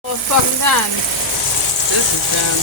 Well, fucking done. This is done.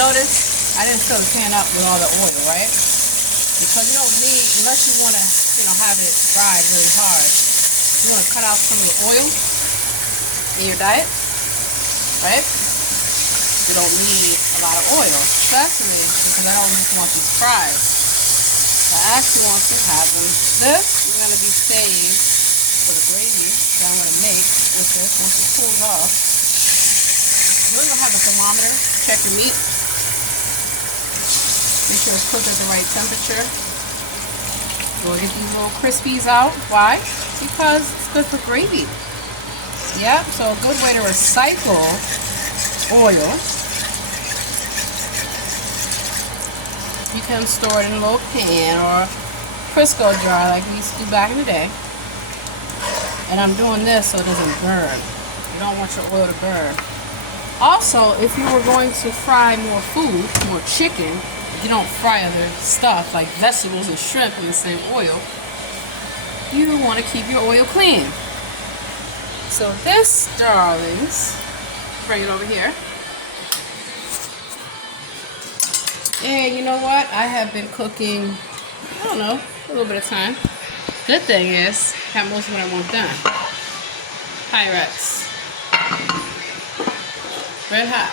Notice I didn't fill the pan up with all the oil, right? Because you don't need, unless you want to, have it fried really hard. You want to cut out some of the oil in your diet, right? You don't need a lot of oil, especially because I don't just want these fried. I actually want to have them. This is going to be saved for the gravy that I'm going to make with this once it cools off. We're going to have a thermometer, check your meat. Make sure it's cooked at the right temperature. We'll get these little crispies out. Why? Because it's good for gravy. Yeah, so a good way to recycle oil. You can store it in a little pan or Crisco jar like we used to do back in the day. And I'm doing this so it doesn't burn. You don't want your oil to burn. Also, if you were going to fry more food, more chicken, you don't fry other stuff like vegetables and shrimp in the same oil, you want to keep your oil clean. So this, darlings, bring it over here. And you know what? I have been cooking, I don't know, a little bit of time. Good thing is, I have most of what I want done. Pyrex. Red hot.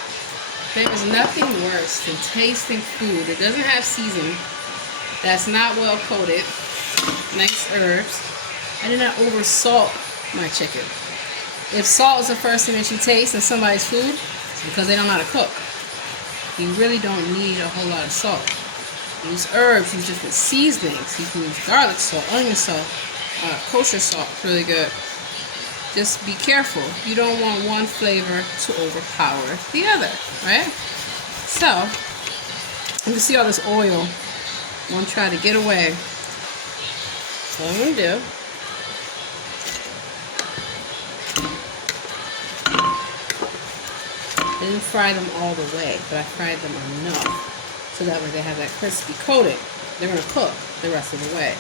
There is nothing worse than tasting food that doesn't have seasoning, that's not well coated, nice herbs. I did not over salt my chicken. If salt is the first thing that you taste in somebody's food, it's because they don't know how to cook. You really don't need a whole lot of salt. Use herbs, use different seasonings. You can use garlic salt, onion salt, kosher salt, really good. Just be careful. You don't want one flavor to overpower the other, right? So, you can see all this oil. I'm going to try to get away. So what I'm going to do, I didn't fry them all the way, but I fried them enough so that way they have that crispy coating. They're going to cook the rest of the way.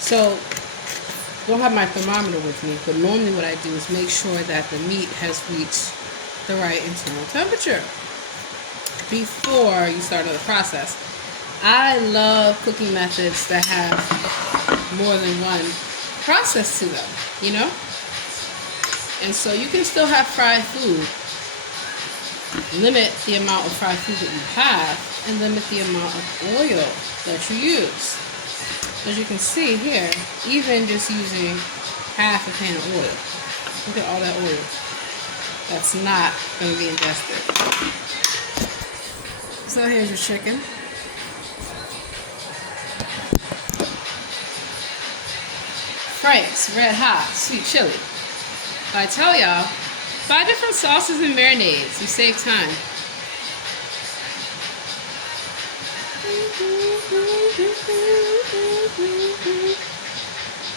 So, I don't have my thermometer with me, but normally what I do is make sure that the meat has reached the right internal temperature before you start another process. I love cooking methods that have more than one process to them, you know? And so you can still have fried food. Limit the amount of fried food that you have and limit the amount of oil that you use. As you can see here, even just using half a pan of oil, look at all that oil. That's not going to be ingested. So here's your chicken. Frank's Red Hot Sweet Chili. I tell y'all, buy different sauces and marinades. You save time.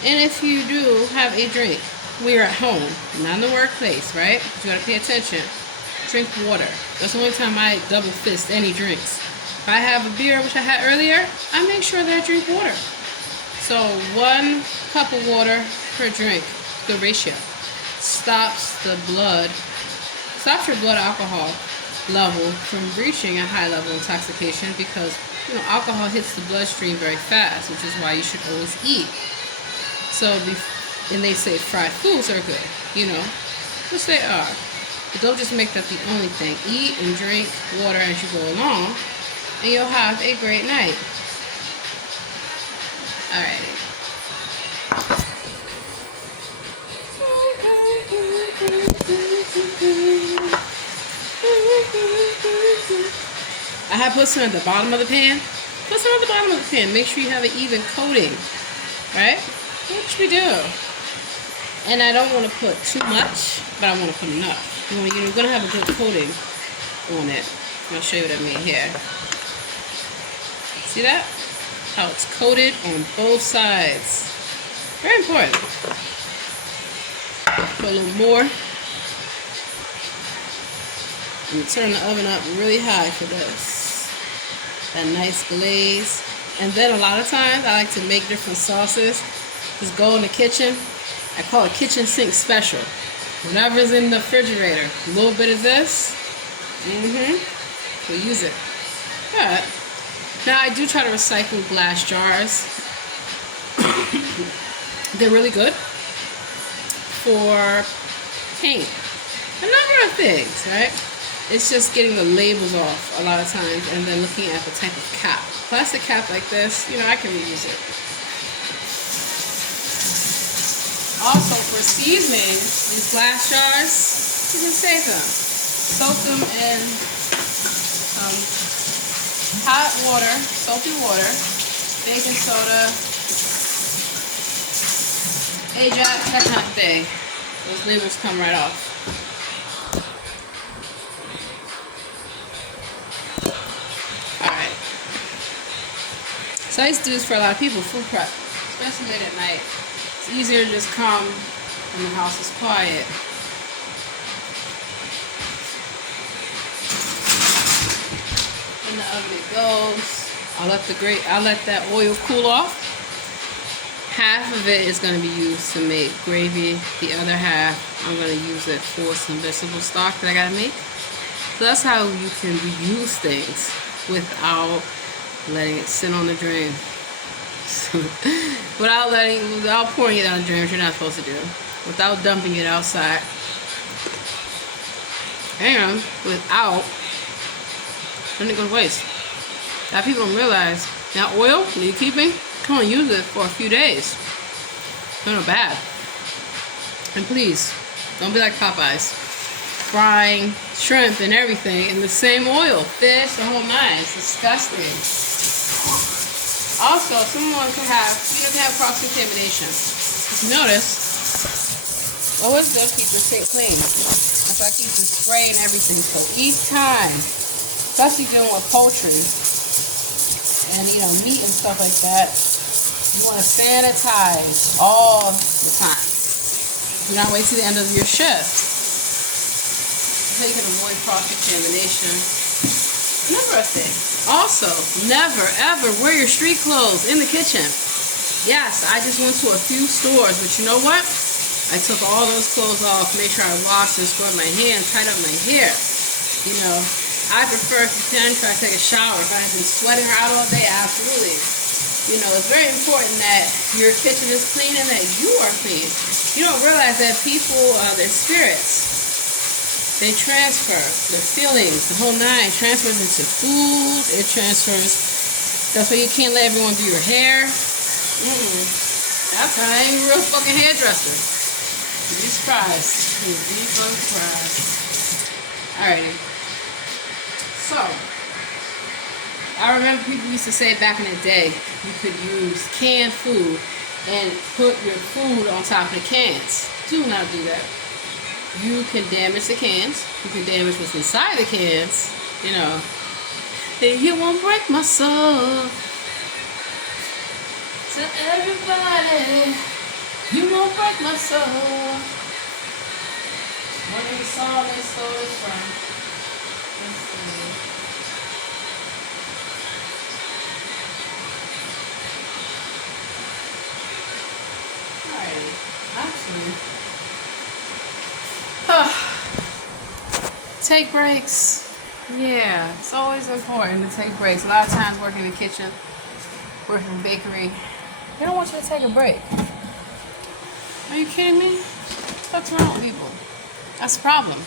And if you do have a drink, we're at home, not in the workplace, right? You gotta pay attention. Drink water. That's the only time I double fist any drinks. If I have a beer, which I had earlier, I make sure that I drink water. So 1 cup of water per drink, good ratio. Stops your blood alcohol level from reaching a high level of intoxication because alcohol hits the bloodstream very fast, which is why you should always eat. So, and they say fried foods are good, which they are. But don't just make that the only thing. Eat and drink water as you go along, and you'll have a great night. Alright. I have put some at the bottom of the pan. Put some at the bottom of the pan. Make sure you have an even coating, right? Which we do. And I don't want to put too much, but I want to put enough. You're going to have a good coating on it. I'll show you what I mean here. See that? How it's coated on both sides. Very important. Put a little more. And turn the oven up really high for this. That nice glaze. And then a lot of times I like to make different sauces. Just go in the kitchen. I call it kitchen sink special. Whatever's in the refrigerator, a little bit of this, we'll use it. But now I do try to recycle glass jars. They're really good for paint. A number of things, right? It's just getting the labels off a lot of times and then looking at the type of cap. Plastic cap like this, I can reuse it. Also, for seasoning, these glass jars, you can save them. Soak them in hot water, soapy water, baking soda, Ajax, that kind of thing. Those labels come right off. Alright. So I used to do this for a lot of people, food prep, especially late at night. It's easier to just come when the house is quiet. In the oven it goes. I'll let that oil cool off. Half of it is going to be used to make gravy. The other half, I'm going to use it for some vegetable stock that I got to make. So that's how you can reuse things without letting it sit on the drain. without pouring it down the drain, which you're not supposed to do. Without dumping it outside. And without letting it go to waste. Now people don't realize, now oil that you're keeping, come on, use it for a few days. No bad. And please, don't be like Popeyes. Frying shrimp and everything in the same oil. Fish, the whole nine. It's disgusting. Also, someone can have cross-contamination. If you notice, always good to keep your sink clean. That's why I keep the spray and everything. So each time, especially dealing with poultry and meat and stuff like that, you want to sanitize all the time. Do not wait till the end of your shift. So you can avoid cross-contamination. A number of things. Also, never ever wear your street clothes in the kitchen. Yes, I just went to a few stores, but you know what? I took all those clothes off, made sure I washed and scrubbed my hands, tied up my hair. I prefer, if you can, try to take a shower. If I've been sweating out all day, absolutely. It's very important that your kitchen is clean and that you are clean. You don't realize that people, their spirits, they transfer. Their feelings, the whole nine, transfers into food. It transfers. That's why you can't let everyone do your hair. That's why I ain't a real fucking hairdresser. You'd be surprised. You'd be fucking surprised. Alrighty. So, I remember people used to say back in the day, you could use canned food and put your food on top of the cans. Do not do that. You can damage the cans. You can damage what's inside the cans. And you won't break my soul. To everybody, you won't break my soul. What is all this story from? Take breaks. Yeah, it's always important to take breaks. A lot of times working in the kitchen, working in a bakery, they don't want you to take a break. Are you kidding me? What's wrong with people? That's the problem.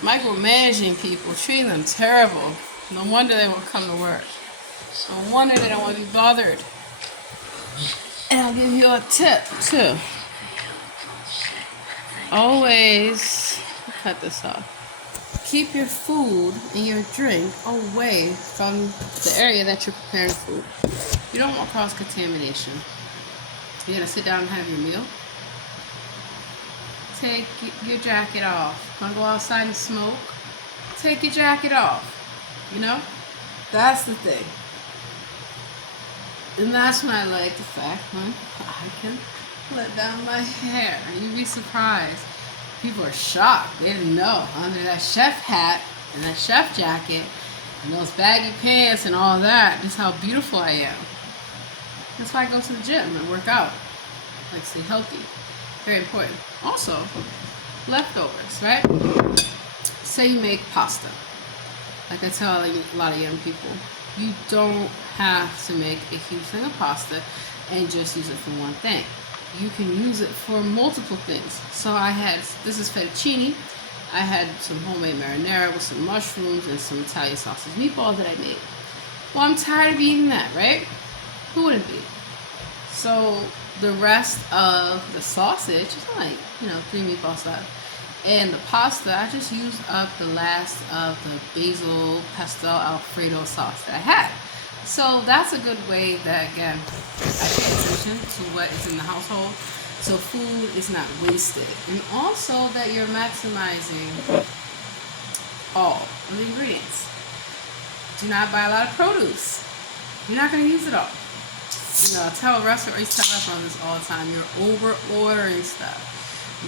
Micromanaging people, treating them terrible. No wonder they won't come to work. No wonder they don't want to be bothered. And I'll give you a tip too. Always cut this off. Keep your food and your drink away from the area that you're preparing food. You don't want cross-contamination. You're going to sit down and have your meal. Take your jacket off. Gonna go outside and smoke. Take your jacket off. That's the thing. And that's when I like the fact when I can let down my hair. You'd be surprised. People are shocked. They didn't know. Under that chef hat and that chef jacket and those baggy pants and all that, just how beautiful I am. That's why I go to the gym and work out. Like, stay healthy. Very important. Also, leftovers, right? Say you make pasta. Like I tell a lot of young people, you don't have to make a huge thing of pasta and just use it for one thing. You can use it for multiple things. So this is fettuccine. I had some homemade marinara with some mushrooms and some Italian sausage meatballs that I made. Well, I'm tired of eating that, right? Who wouldn't be? So the rest of the sausage is like, 3 meatballs left. And the pasta, I just used up the last of the basil pesto alfredo sauce that I had. So that's a good way that, again, I pay attention to what is in the household. So food is not wasted. And also that you're maximizing all of the ingredients. Do not buy a lot of produce. You're not going to use it all. I tell restaurants this all the time. You're over ordering stuff.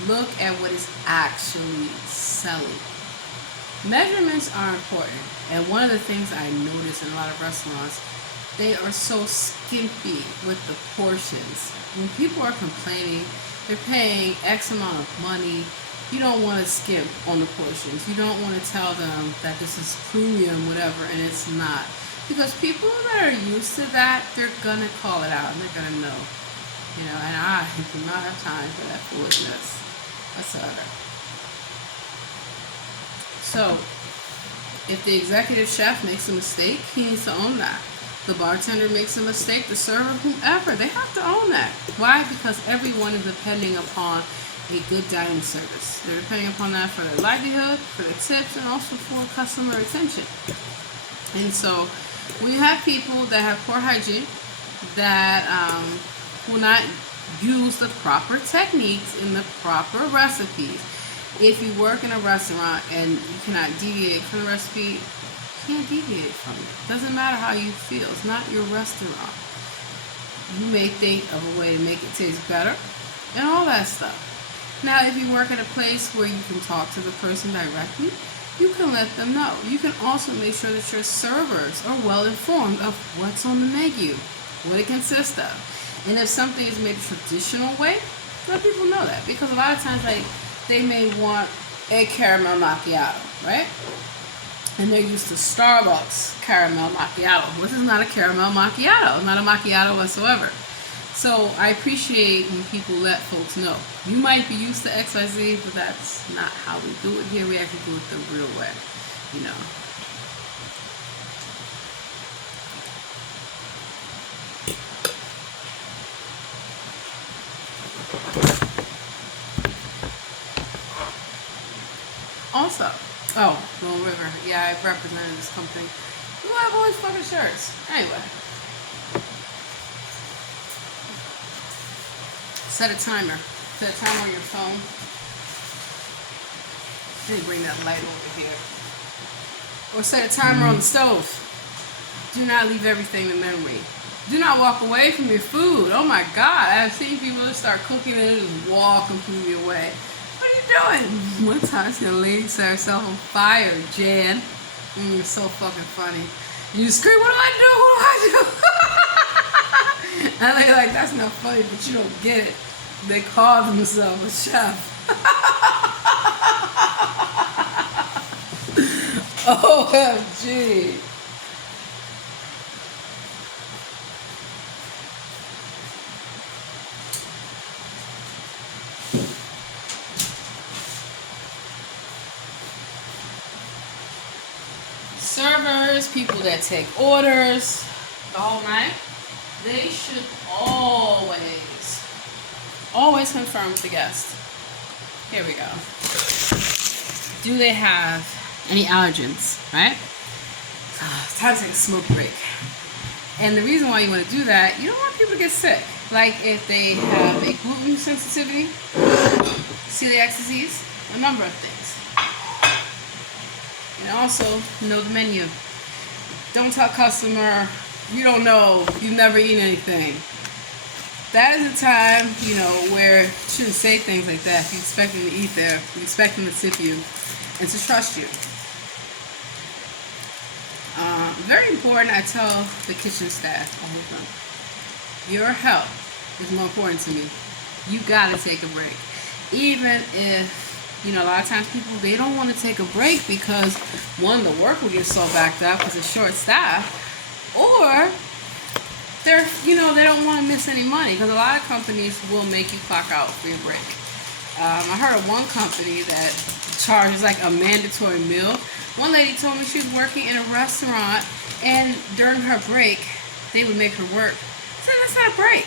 Look at what is actually selling. Measurements are important. And one of the things I notice in a lot of restaurants, they are so skimpy with the portions. When people are complaining, they're paying X amount of money. You don't want to skimp on the portions. You don't want to tell them that this is premium, whatever, and it's not. Because people that are used to that, they're going to call it out and they're going to know. And I do not have time for that foolishness whatsoever. So, if the executive chef makes a mistake, he needs to own that. The bartender makes a mistake, the server, whomever, they have to own that. Why? Because everyone is depending upon a good dining service. They're depending upon that for their livelihood, for their tips, and also for customer retention. And so, we have people that have poor hygiene, that will not use the proper techniques in the proper recipes. If you work in a restaurant and you cannot deviate from the recipe, you can't deviate from it. Doesn't matter how you feel. It's not your restaurant. You may think of a way to make it taste better and all that stuff. Now, if you work at a place where you can talk to the person directly, you can let them know. You can also make sure that your servers are well informed of what's on the menu, what it consists of. And if something is made a traditional way, let people know that. Because a lot of times, they may want a caramel macchiato, right? And they're used to Starbucks caramel macchiato. This is not a caramel macchiato. It's not a macchiato whatsoever. So I appreciate when people let folks know. You might be used to XYZ, but that's not how we do it here. We actually do it the real way, Also, Lone River. Yeah, I've represented this company. You have all these fucking shirts. Anyway. Set a timer. Set a timer on your phone. Let me bring that light over here. Or set a timer on the stove. Do not leave everything to memory. Do not walk away from your food. Oh my God. I've seen people just start cooking and just walk completely away. What are you doing? One time I seen a lady set herself on fire, Jan. You're so fucking funny. You scream, what do I do? What do I do? And they're like, that's not funny, but you don't get it. They call themselves a chef. OMG. Servers, people that take orders the whole night, they should always confirm with the guest. Here we go. Do they have any allergens, right? It's time to take a smoke break. And the reason why you want to do that, you don't want people to get sick. Like if they have a gluten sensitivity, celiac disease, a number of things. And also, know the menu. Don't tell customer, you don't know, you've never eaten anything. That is a time, where you shouldn't say things like that. If you expect them to eat there, you expect them to tip you and to trust you. Very important, I tell the kitchen staff all the time. Your health is more important to me. You gotta take a break. Even if You know, a lot of times people, they don't want to take a break because, one, the work will get so backed up because it's short staff, or they're, you know, they don't want to miss any money because a lot of companies will make you clock out for your break. I heard of one company that charges like a mandatory meal. One lady told me she was working in a restaurant and during her break, they would make her work. So that's not a break.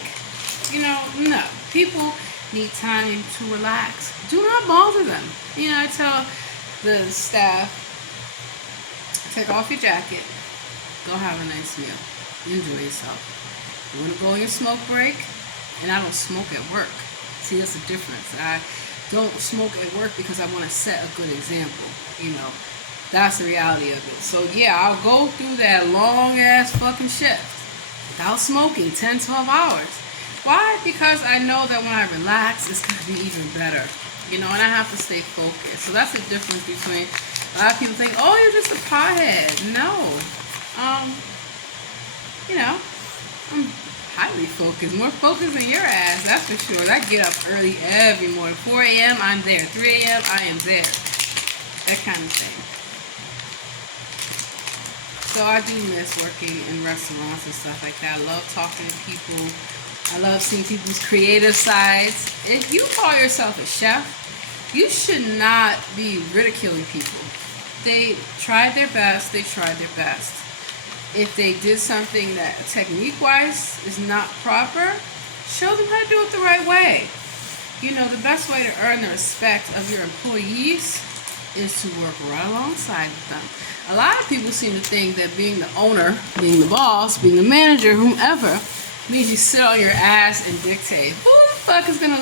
You know, no. People need time to relax. Do not bother them. You know, I tell the staff, take off your jacket, go have a nice meal, enjoy yourself. You want to go on your smoke break? And I don't smoke at work. See, that's the difference. I don't smoke at work because I want to set a good example. You know, that's the reality of it. So yeah, I'll go through that long ass fucking shift without smoking 10, 12 hours. Why? Because I know that when I relax, it's going to be even better. You know, and I have to stay focused. So that's the difference between, a lot of people think, oh, you're just a pothead. No. You know, I'm highly focused. More focused than your ass, that's for sure. I get up early every morning. 4 a.m., I'm there. 3 a.m., I am there. That kind of thing. So I do miss working in restaurants and stuff like that. I love talking to people. I love seeing people's creative sides. If you call yourself a chef, you should not be ridiculing people. They tried their best. They tried their best. If they did something that technique-wise is not proper, show them how to do it the right way. You know, the best way to earn the respect of your employees is to work right alongside with them. A lot of people seem to think that being the owner, being the boss, being the manager, whomever, means you sit on your ass and dictate. Who the fuck is going to